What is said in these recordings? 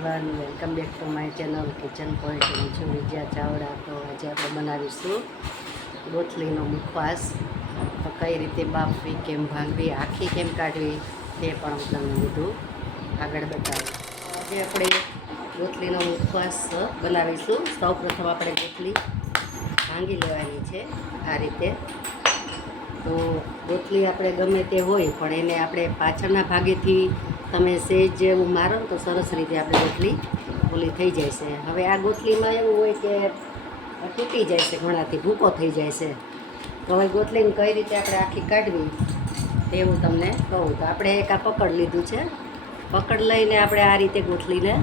Everyone welcome back to my channel kitchen point હું છું વિજયા ચાવડા, તો આજે આપણે બનાવીશું ગોથલીનો મુખવાસ. તો કઈ રીતે બાફવી, કેમ ભાંગવી, આખી કેમ કાઢવી, તે પણ હું તમને બધું આગળ બતાવીશ. આજે આપણે ગોથલીનો મુખવાસ બનાવીશું. સૌ પ્રથમ આપણે ગોથલી ભાંગી લેવાની છે. આ રીતે તો ગોથલી આપણે ગમે તે હોય, પણ એને આપણે પાછળના ભાગેથી તમે સેજ જેવું મારો તો સરસ રીતે આપણે ગોથલી ઓલી થઈ જાય છે. હવે આ ગોથલીમાં એવું હોય કે તૂટી જાય છે ઘણાથી, ભૂકો થઈ જાય છે. તો હવે ગોથલીને કઈ રીતે આપણે આખી કાઢવી તે હું તમને કહું. તો આપણે એક આ પકડ લીધું છે. પકડ લઈને આપણે આ રીતે ગોથલીને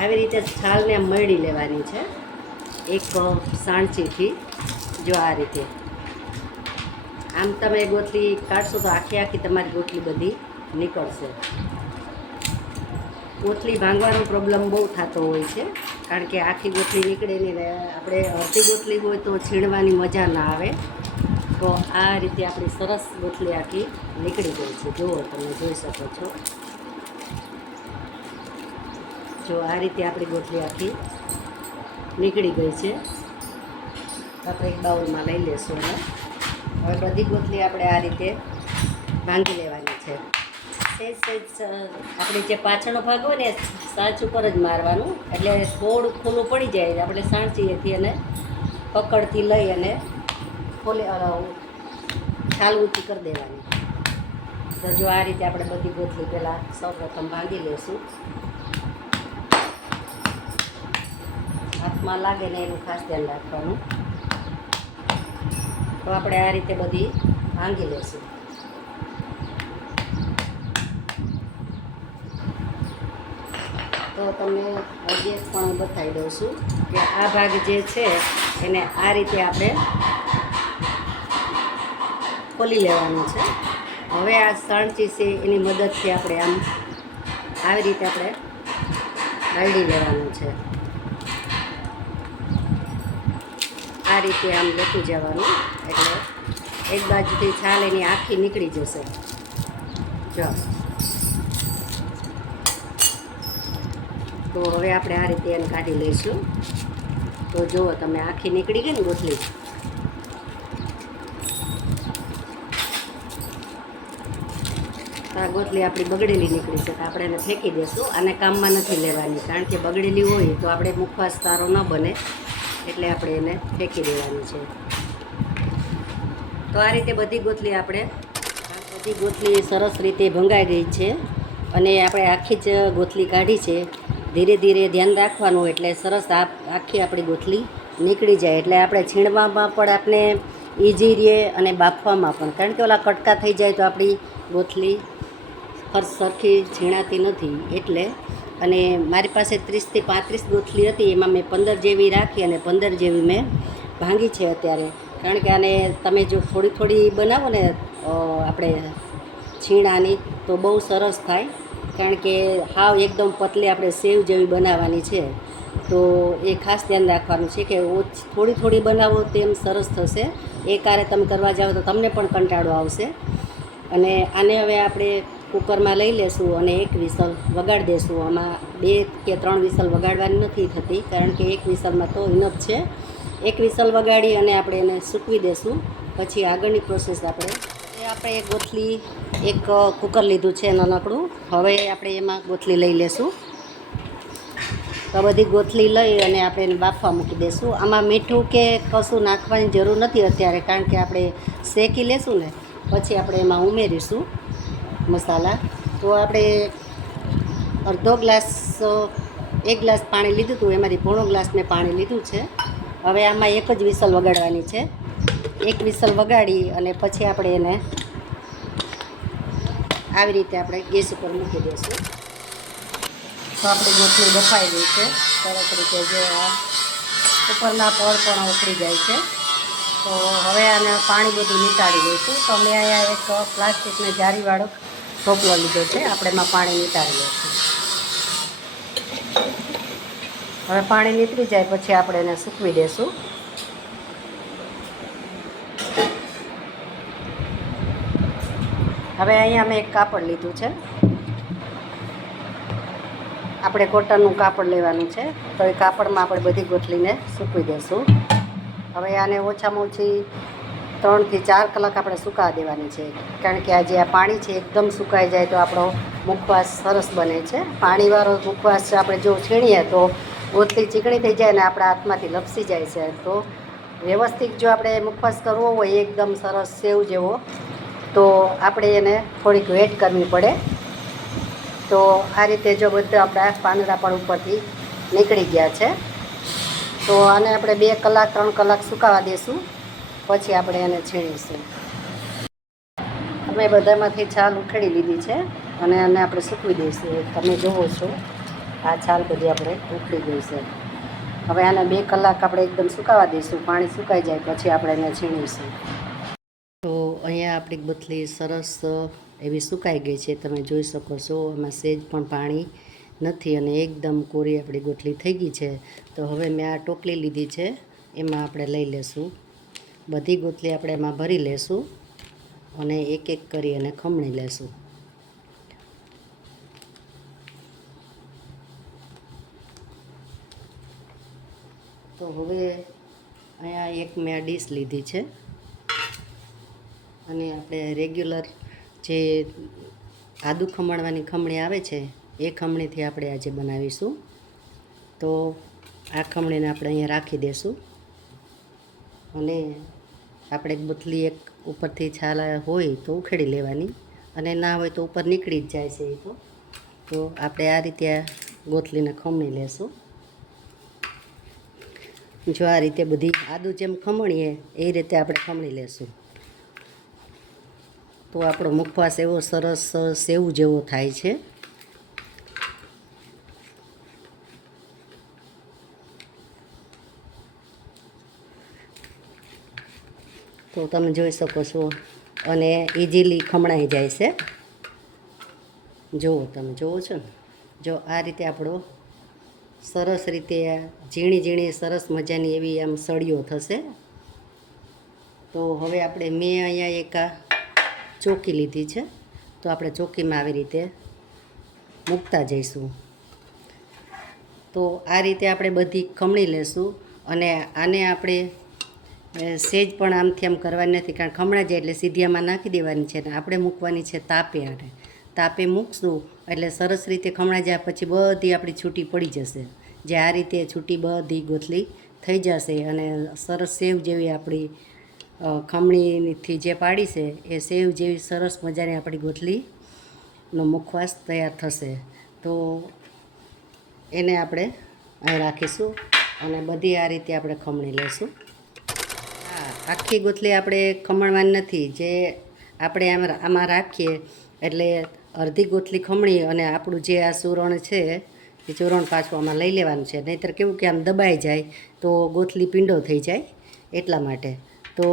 આવી રીતે છાલને મળી લેવાની છે. એક સાણચીથી જો આ રીતે. આમ તમે ગોટલી કાઢશો તો આખી આખી તમારી ગોટલી બધી નીકળશે. ગોટલી ભાંગવાનો પ્રોબ્લેમ બહુ થતો હોય છે, કારણ કે આખી ગોટલી નીકળે ને આપણે અડધી ગોટલી હોય તો છીણવાની મજા ના આવે. તો આ રીતે આપણી સરસ ગોટલી આખી નીકળી ગઈ છે. જુઓ તમે જોઈ શકો છો. જો આ રીતે આપણી ગોટલી આખી નીકળી ગઈ છે. આપણે એક બાઉલમાં લઈ લેશું એને. હવે બધી ગોથલી આપણે આ રીતે ભાંગી લેવાની છે. સહેજ સહેજ આપણે જે પાછળનો ભાગ હોય ને સાચ ઉપર જ મારવાનું. એટલે થોડું ખુલ્લું પડી જાય આપણે સાણચીએથી અને પકડથી લઈ અને ખોલે છાલ ઊંચી કરી દેવાની. તો જો આ રીતે આપણે બધી ગોથલી પહેલાં સૌપ્રથમ ભાંગી લઈશું હાથમાં લાગે ને એનું ખાસ ધ્યાન રાખવાનું. તો આપણે આ રીતે બધી ભાંગી લઈશું તો તમને હજી પણ બતાવી દઉં છું કે આ ભાગ જે છે એને આ રીતે આપણે ખોલી લેવાનું છે. હવે આ સણચી છે એની મદદથી આપણે આમ આવી રીતે આપણે હલડી લેવાનું છે. આ રીતે આમ લેતું જવાનું. એટલે એક બાજુથી છાલ એની આખી નીકળી જશે. જો. તો હવે આપણે આ રીતે એને કાઢી લઈશું. તો જુઓ તમે આખી નીકળી ગઈ ને ગોથલી આ ગોટલી આપણી બગડેલી નીકળી છે, તો આપણે એને ફેંકી દઈશું અને કામમાં નથી લેવાની, કારણ કે બગડેલી હોય તો આપણે મુખવાસ સારો ન બને, એટલે આપણે એને ફેંકી દેવાની છે. તો આ રીતે બધી ગોથલી આપણે બધી ગોથલી સરસ રીતે ભંગાઈ ગઈ છે અને આપણે આખી જ ગોથલી કાઢી છે. ધીરે ધીરે ધ્યાન રાખવાનું એટલે સરસ આખી આપણી ગોથલી નીકળી જાય એટલે આપણે છીણવામાં પણ આપણે ઇઝી રહે અને બાફવામાં પણ. કારણ કે ઓલા કટકા થઈ જાય તો આપણી ગોથલી સરખી છીણાતી નથી એટલે અને મારી પાસે ત્રીસથી પાંત્રીસ ગોથલી હતી એમાં મેં પંદર જેવી રાખી અને પંદર જેવી મેં ભાંગી છે અત્યારે. કારણ કે આને તમે જો થોડી થોડી બનાવો ને આપણે છીણાની, તો બહુ સરસ થાય. કારણ કે હાવ એકદમ પતલી આપણે સેવ જેવી બનાવવાની છે. તો એ ખાસ ધ્યાન રાખવાનું છે કે ઓછ, થોડી થોડી બનાવો તેમ સરસ થશે. એ કારે તમે કરવા જાઓ તો તમને પણ કંટાળો આવશે. અને આને હવે આપણે કુકરમાં લઈ લેશું અને એક વિસલ વગાડી દેશું. આમાં બે કે ત્રણ વિસલ વગાડવાની નથી થતી, કારણ કે એક વિસલમાં તો ઇનફ છે. એક વિસલ વગાડી અને આપણે એને સૂકવી દેશું. પછી આગળની પ્રોસેસ આપણે એ આપણે એક ગોથલી, એક કુકર લીધું છે નાનકડું હવે આપણે એમાં ગોથલી લઈ લેશું. તો બધી ગોથલી લઈ અને આપણે એને બાફવા મૂકી દઈશું આમાં મીઠું કે કશું નાખવાની જરૂર નથી અત્યારે, કારણ કે આપણે શેકી લેશું ને, પછી આપણે એમાં ઉમેરીશું મસાલા. તો આપણે અડધો ગ્લાસ એક ગ્લાસ પાણી લીધું હતું, એમાંથી પોણો ગ્લાસ મેં પાણી લીધું છે. હવે આમાં એક જ વિસલ વગાડવાની છે. એક વિસલ વગાડી અને પછી આપણે એને આવી રીતે આપણે ગેસ ઉપર મૂકી દઈશું. તો આપણી ગોઠલી બફાઈ ગઈ છે. સરસ રીતે જે આ ઉપરના પળ પણ ઉખરી જાય છે. તો હવે આને પાણી બધું નીકાળી દઈશું તો મેં અહીંયા એક પ્લાસ્ટિકને જારીવાળો ઢોકલો લીધો છે. આપણે એમાં પાણી નીકાળી લઈશું. હવે પાણી નીકળી જાય પછી આપણે એને સૂકવી દઈશું હવે અહીંયા મેં એક કાપડ લીધું છે. આપણે કોટનનું કાપડ લેવાનું છે. તો એ કાપડમાં આપણે બધી ગોઠલીને સૂકવી દઈશું હવે આને ઓછામાં ઓછી ત્રણથી ચાર કલાક આપણે સુકાવા દેવાની છે. કારણ કે આ જે આ પાણી છે એકદમ સુકાઈ જાય તો આપણો મુખવાસ સરસ બને છે. પાણીવાળો મુખવાસ આપણે જો છીણીએ તો ગોથલી ચીકણી થઈ જાય ને આપણા હાથમાંથી લપસી જાય છે. તો વ્યવસ્થિત જો આપણે મુખવાસ કરવો હોય, એકદમ સરસ સેવ જેવો, તો આપણે એને થોડીક વેટ કરવી પડે. તો આ રીતે જો બધા આપણા પાંદડા પણ ઉપરથી નીકળી ગયા છે. તો આને આપણે બે કલાક, ત્રણ કલાક સુકાવા દઈશું પછી આપણે એને છીણીશું. અમે બધામાંથી છાલ ઉખેડી લીધી છે અને આને આપણે સૂકવી દઈશું. તમે જુઓ છો. આ છાલ બધી આપણે ઉખડી ગઈ છે. હવે આને બે કલાક આપણે એકદમ સુકાવા દઈશું, પાણી સુકાઈ જાય પછી આપણે એને છીણીશું. તો અહીંયા આપણી ગોથલી સરસ એવી સુકાઈ ગઈ છે, તમે જોઈ શકો છો એમાં સેજ પણ પાણી નથી અને એકદમ કોરી આપણી ગોથલી થઈ ગઈ છે. તો હવે મેં આ ટોપલી લીધી છે, એમાં આપણે લઈ લેશું. બધી ગોથલી આપણે એમાં ભરી લેશું અને એક એક કરી અને ખમણી લેશું. તો હવે અહીંયા એક મેં ડીશ લીધી છે. અને આપણે રેગ્યુલર જે આદુ ખમણવાની ખમણી આવે છે, એ ખમણીથી આપણે આજે બનાવીશું. તો આ ખમણીને આપણે અહીંયા રાખી દઈશું અને આપણે ગોથલી એક ઉપરથી છાલ હોય તો ઉખેડી લેવાની. અને ના હોય તો ઉપર નીકળી જ જાય છે એ તો. તો આપણે આ રીતે ગોથલીને ખમણી લેશું. જો આ રીતે બધી આદુ જેમ ખમણીએ, એ રીતે આપણે ખમણી લેશું. તો આપણો મુખવાસ એવો સરસ સેવ જેવો થાય છે. તો તમે જોઈ શકો છો, અને ઇઝીલી ખમણાઈ જાય છે. જુઓ તમે, જુઓ છો ને? જો આ રીતે આપણો સરસ રીતે ઝીણી ઝીણી સરસ મજાની એવી આમ સળીઓ થશે. તો હવે આપણે મેં અહીંયા એક ચોકી લીધી છે. તો આપણે ચોકીમાં આવી રીતે મૂકતા જઈશું. તો આ રીતે આપણે બધી ખમણી લેશું અને આને આપણે સેજ પણ આમથી આમ કરવાની નથી કારણ ખમણા જાય એટલે સીધિયામાં નાખી દેવાની છે ને આપણે મૂકવાની છે તાપે આને. તાપે મૂકશું એટલે સરસ રીતે ખમણા જાય પછી બધી આપણી છૂટી પડી જશે. જે આ રીતે છૂટી બધી ગોથલી થઈ જશે અને સરસ સેવ જેવી આપણી ખમણીથી જે પાડી છે, એ સેવ જેવી સરસ મજાની આપણી ગોથલીનો મુખવાસ તૈયાર થશે. તો એને આપણે અહીં રાખીશું અને બધી આ રીતે આપણે ખમણી લઈશું. હા, આખી ગોથલી આપણે ખમણવાની નથી, જે આપણે આમ, આમાં રાખીએ એટલે અડધી ગોથલી ખમણી અને આપણું જે આ સુરણ છે એ ચોરણ પાછું આમાં લઈ લેવાનું છે. નહીંતર કેવું કે આમ દબાઈ જાય તો ગોથલી પીંડો થઈ જાય એટલા માટે. તો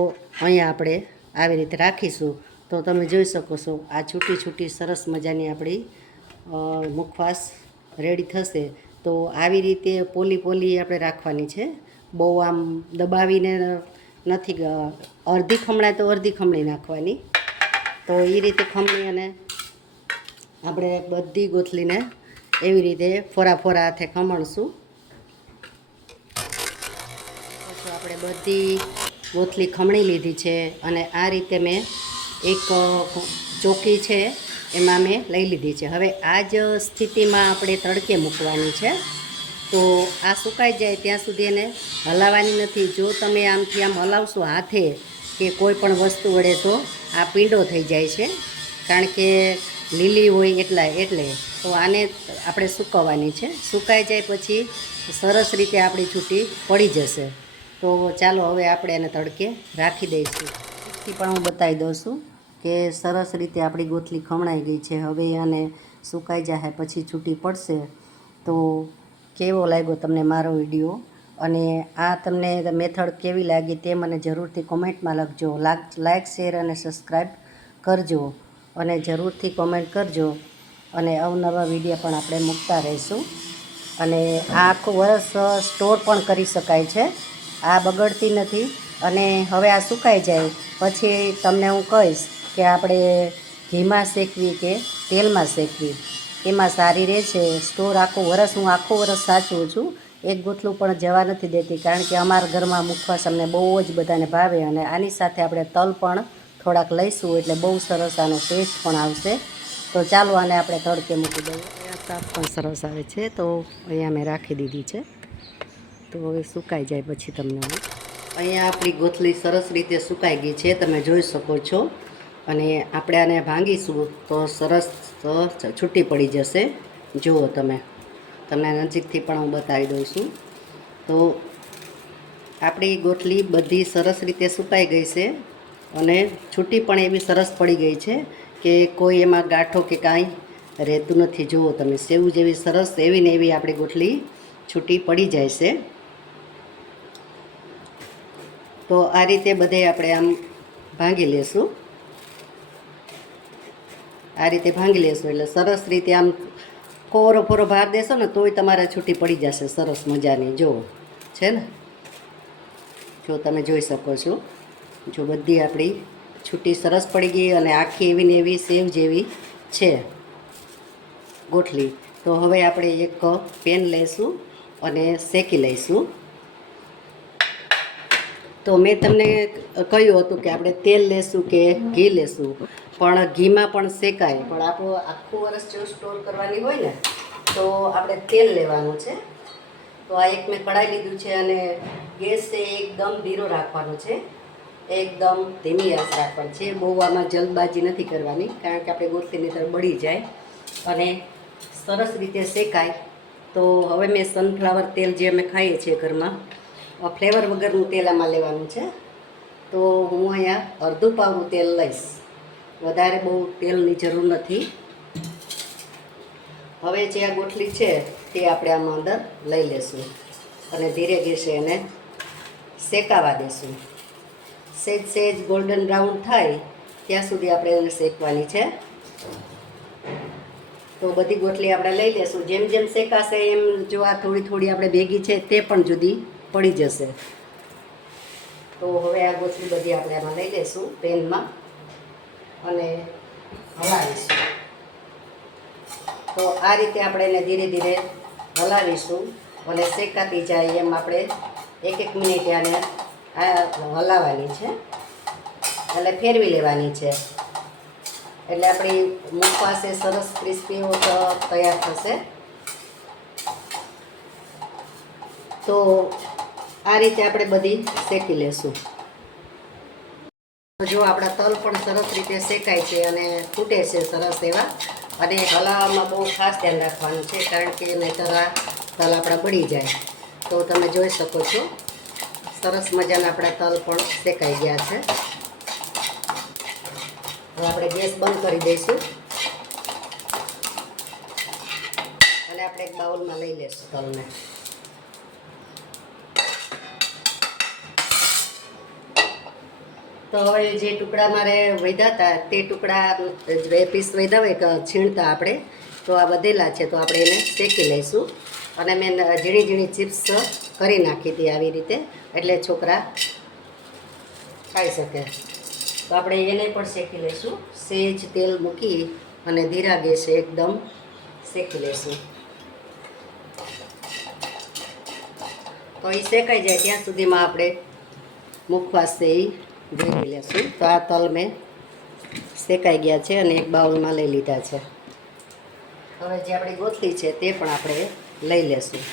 અહીંયા આપણે આવી રીતે રાખીશું. તો તમે જોઈ શકો છો, આ છૂટી છૂટી સરસ મજાની આપણી મુખવાસ રેડી થશે. તો આવી રીતે પોલી પોલી આપણે રાખવાની છે. બહુ આમ દબાવીને નથી અડધી ખમણાય તો અડધી ખમણી નાખવાની. તો એ રીતે ખમણી અને આપણે બધી ગોથલીને એવી રીતે ફોરા ફોરા હાથે ખમણશું. પછી આપણે બધી ગોથલી ખમણી લીધી છે અને આ રીતે મેં એક ચોકી છે એમાં મેં લઈ લીધી છે. હવે આ જ સ્થિતિમાં આપણે તડકે મૂકવાની છે. તો આ સુકાઈ જાય ત્યાં સુધી એને હલાવવાની નથી. જો તમે આમથી આમ હલાવશો હાથે કે કોઈ પણ વસ્તુ વડે તો આ પીંડો થઈ જાય છે. કારણ કે લીલી હોય એટલા એટલે તો આને આપણે સૂકવવાની છે. સુકાઈ જાય પછી સરસ રીતે આપણી છૂટી પડી જશે. તો ચાલો હવે આપણે એને તડકે રાખી દઈશું. થી પણ હું બતાવી દઉં છું કે સરસ રીતે આપણી ગોથલી ખમણાઈ ગઈ છે. હવે આને સુકાઈ જાય પછી છૂટી પડશે. તો કેવો લાગ્યો તમને મારો વીડિયો? અને આ તમને મેથડ કેવી લાગી તે મને જરૂરથી કોમેન્ટમાં લખજો. લાઈક, શેર અને સબસ્ક્રાઈબ કરજો. અને જરૂરથી કોમેન્ટ કરજો. અને અવનવા વીડિયો પણ આપણે મૂકતા રહીશું. અને આ આખું વરસ સ્ટોર પણ કરી શકાય છે. આ બગડતી નથી અને હવે આ સુકાઈ જાય. પછી તમને હું કહીશ કે આપણે ઘીમાં શેકવી કે તેલમાં શેકવી, એમાં સારી રહે છે. સ્ટોર આખું વરસ, હું આખું વરસ સાચવું છું. એક ગોથલું પણ જવા નથી દેતી, કારણ કે અમારા ઘરમાં મુખવાસ અમને બહુ જ બધાને ભાવે અને આની સાથે આપણે તલ પણ થોડાક લઈશું, એટલે બહુ સરસ આનો ટેસ્ટ પણ આવશે. તો ચાલો આને આપણે તડકે મૂકી દઈએ. તાપ પણ સરસ આવે છે તો અહીંયા મેં રાખી દીધી છે. તો હવે સુકાઈ જાય પછી તમને હું. અહીંયા આપણી ગોથલી સરસ રીતે સુકાઈ ગઈ છે તમે જોઈ શકો છો. અને આપણે આને ભાંગીશું તો સરસ છૂટી પડી જશે. જુઓ તમે તમને નજીકથી પણ હું બતાવી દઉં છું. તો આપણી ગોઠલી બધી સરસ રીતે સુકાઈ ગઈ છે અને છૂટી પણ એવી સરસ પડી ગઈ છે. કે કોઈ એમાં ગાંઠો કે કાંઈ રહેતું નથી. જુઓ તમે, સેવ જેવી સરસ એવી ને એવી આપણી ગોઠલી છૂટી પડી જાય છે. તો આ રીતે બધે આપણે આમ ભાંગી લેશું. આ રીતે ભાંગી લેશું એટલે સરસ રીતે આમ કોરો ફોરો ભાર દેશો ને તોય તમારે છૂટી પડી જશે સરસ મજાની. જો છે ને? જો તમે જોઈ શકો છો. જો બધી આપણી છૂટી સરસ પડી ગઈ અને આખી એવી ને એવી સેવ જેવી છે ગોઠલી. તો હવે આપણે એક પેન લઈશું અને શેકી લઈશું. તો મેં તમને કહ્યું હતું કે આપણે તેલ લેશું કે ઘી લેશું, પણ ઘીમાં પણ શેકાય. પણ આપણું આખું વર્ષ જો સ્ટોર કરવાની હોય ને, તો આપણે તેલ લેવાનું છે. તો આ એક મેં કઢાઈ લીધું છે અને ગેસ એકદમ ધીરો રાખવાનો છે. એકદમ ધીમી આંચ રાખવાની છે. બહુ આમાં જલ્દબાજી નથી કરવાની, કારણ કે આપણે ગોથલીની તરફ બળી જાય અને સરસ રીતે શેકાય. તો હવે મેં સનફ્લાવર તેલ જે અમે ખાઈએ છીએ ઘરમાં ફ્લેવર વગરનું તેલ આમાં લેવાનું છે. તો હું અહીંયા અડધું પાવનું તેલ લઈશ. વધારે બહુ તેલની જરૂર નથી. હવે જે આ ગોઠલી છે તે આપણે આમાં અંદર લઈ લેશું અને ધીરે ધીરે એને શેકાવા દેશું. સેજ સેજ ગોલ્ડન બ્રાઉન થાય, ત્યાં સુધી આપણે એને શેકવાની છે. તો બધી ગોટલી આપણે લઈ લેશું. જેમ જેમ શેકાશે એમ જો આ થોડી થોડી આપણે ભેગી છે તે પણ જુદી પડી જશે. તો હવે આ ગોટલી બધી આપણે આમાં લઈ લેશું પેનમાં અને હલાવીશું. તો આ રીતે આપણે એને ધીરે ધીરે હલાવીશું અને શેકાતી જાય એમ આપણે એક એક મિનિટ આને આ હલાવવાની છે. એટલે ફેરવી લેવાની છે. એટલે આપણી મુખવાસે સરસ ક્રિસ્પી તૈયાર થશે. તો આ રીતે આપણે બધી શેકી લેશું. જો આપણા તલ પણ સરસ રીતે શેકાય છે અને ફૂટે છે સરસ એવા. અને હલાવવામાં બહુ ખાસ ધ્યાન રાખવાનું છે, કારણ કે નહીંતર આ તલ આપણા બળી જાય. તો તમે જોઈ શકો છો. સરસ મજાના આપણા તલ પણ શેકાઈ ગયા છે. હવે આપણે ગેસ બંધ કરી દઈશું. અને આપણે એક બાઉલમાં લઈ લઈશું તલને. તો હવે જે ટુકડા મારે વધ્યા હતા, તે ટુકડા, બે પીસ વધ્યા હોય તો છીણતા આપણે, તો આ વધેલા છે, તો આપણે એને શેકી લઈશું. અને મેં ઝીણી ઝીણી ચિપ્સ કરી નાખી હતી આવી રીતે, એટલે છોકરા ખાઈ શકે. તો આપણે એને પણ શેકી લઈશું. સેજ તેલ મૂકી અને ધીરા ગેસે એકદમ શેકી લઈશું. તો એ શેકાઈ જાય ત્યાં સુધીમાં આપણે મુખવાસ એ ભેગી લેશું. તો આ તલ મેં શેકાઈ ગયા છે અને એક બાઉલમાં લઈ લીધા છે. હવે જે આપણી ગોથલી છે તે પણ આપણે લઈ લેશું.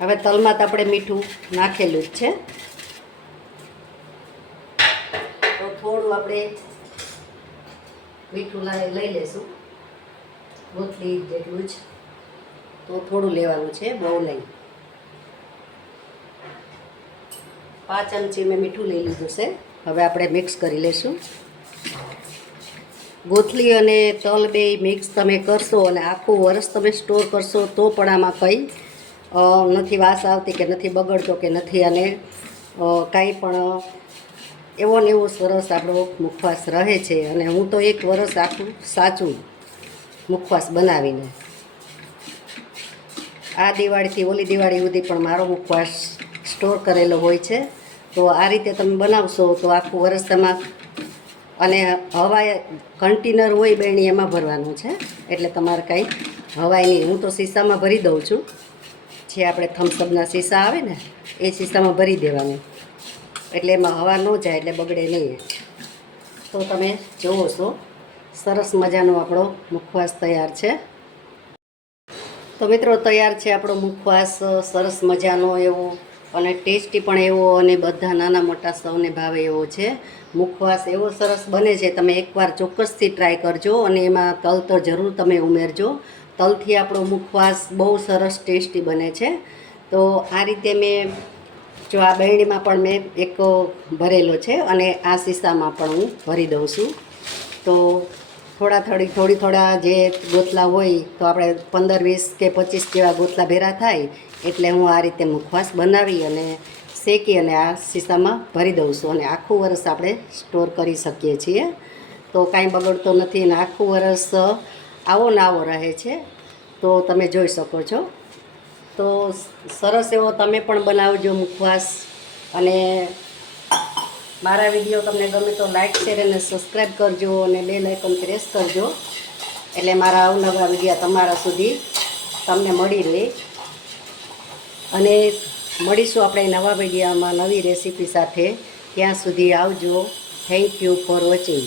હવે તલમાં તો આપણે મીઠું નાખેલું જ છે. તો થોડું આપણે મીઠું લાવી લઈ લેશું. ગોથલી જેટલું જ. તો થોડું લેવાનું છે બહુ નહીં. પાંચ ચમચી મેં મીઠું લઈ લીધું છે. હવે આપણે મિક્સ કરી લઈશું ગોથલી અને તલ બે મિક્સ તમે કરશો અને આખું વરસ તમે સ્ટોર કરશો તો પણ આમાં કંઈ નથી વાસ આવતી કે નથી બગડતો કે નથી અને કાંઈ પણ એવો ને એવો સરસ આપણો મુખવાસ રહે છે અને હું તો એક વરસ આખું સાચું મુખવાસ બનાવીને. આ દિવાળીથી ઓલી દિવાળી સુધી પણ મારો મુખવાસ સ્ટોર કરેલો હોય છે. તો આ રીતે તમે બનાવશો તો આખું વરસ તમાર અને હવાય કન્ટેનર હોય બેણી એમાં ભરવાનું છે. એટલે તમારે કાંઈ હવાય નહીં હું તો શીશામાં ભરી દઉં છું. જે આપણે થમ્સઅપના શીશા આવે ને, એ શીશામાં ભરી દેવાનું. એટલે એમાં હવા ન જાય, એટલે બગડે નહીં તો તમે જુઓ છો, સરસ મજાનો આપણો મુખવાસ તૈયાર છે. તો મિત્રો, તૈયાર છે આપણો મુખવાસ, સરસ મજાનો એવો અને ટેસ્ટી પણ એવો અને બધા નાના મોટા સૌને ભાવે એવો છે. મુખવાસ એવો સરસ બને છે, તમે એકવાર ચોક્કસથી ટ્રાય કરજો અને એમાં તલ તો જરૂર તમે ઉમેરજો. તલથી આપણો મુખવાસ બહુ સરસ ટેસ્ટી બને છે. તો આ રીતે મેં જો આ બહેણીમાં પણ મેં એક ભરેલો છે અને આ શીશામાં પણ હું ભરી દઉં છું. તો થોડા થોડી થોડી, થોડા જે ગોતલા હોય તો આપણે પંદર, વીસ કે પચીસ જેવા ગોતલા ભેરા થાય એટલે હું આ રીતે મુખવાસ બનાવી અને શેકી અને આ શીશામાં ભરી દઉં છું અને આખું વરસ આપણે સ્ટોર કરી શકીએ છીએ. તો કાંઈ બગડતો નથી અને આખું વરસ આવો ને આવો રહે છે, તો તમે જોઈ શકો છો. તો સરસ એવો તમે પણ બનાવજો મુખવાસ. અને મારા વીડિયો તમને ગમે તો લાઇક શેર અને સબસ્ક્રાઈબ કરજો અને બે લાઇકન પ્રેસ કરજો. એટલે મારા અવનવા વિડીયા તમારા સુધી તમને મળી રહે. અને મળીશું આપણે નવા વિડીયામાં નવી રેસીપી સાથે. ત્યાં સુધી આવજો. Thank you for watching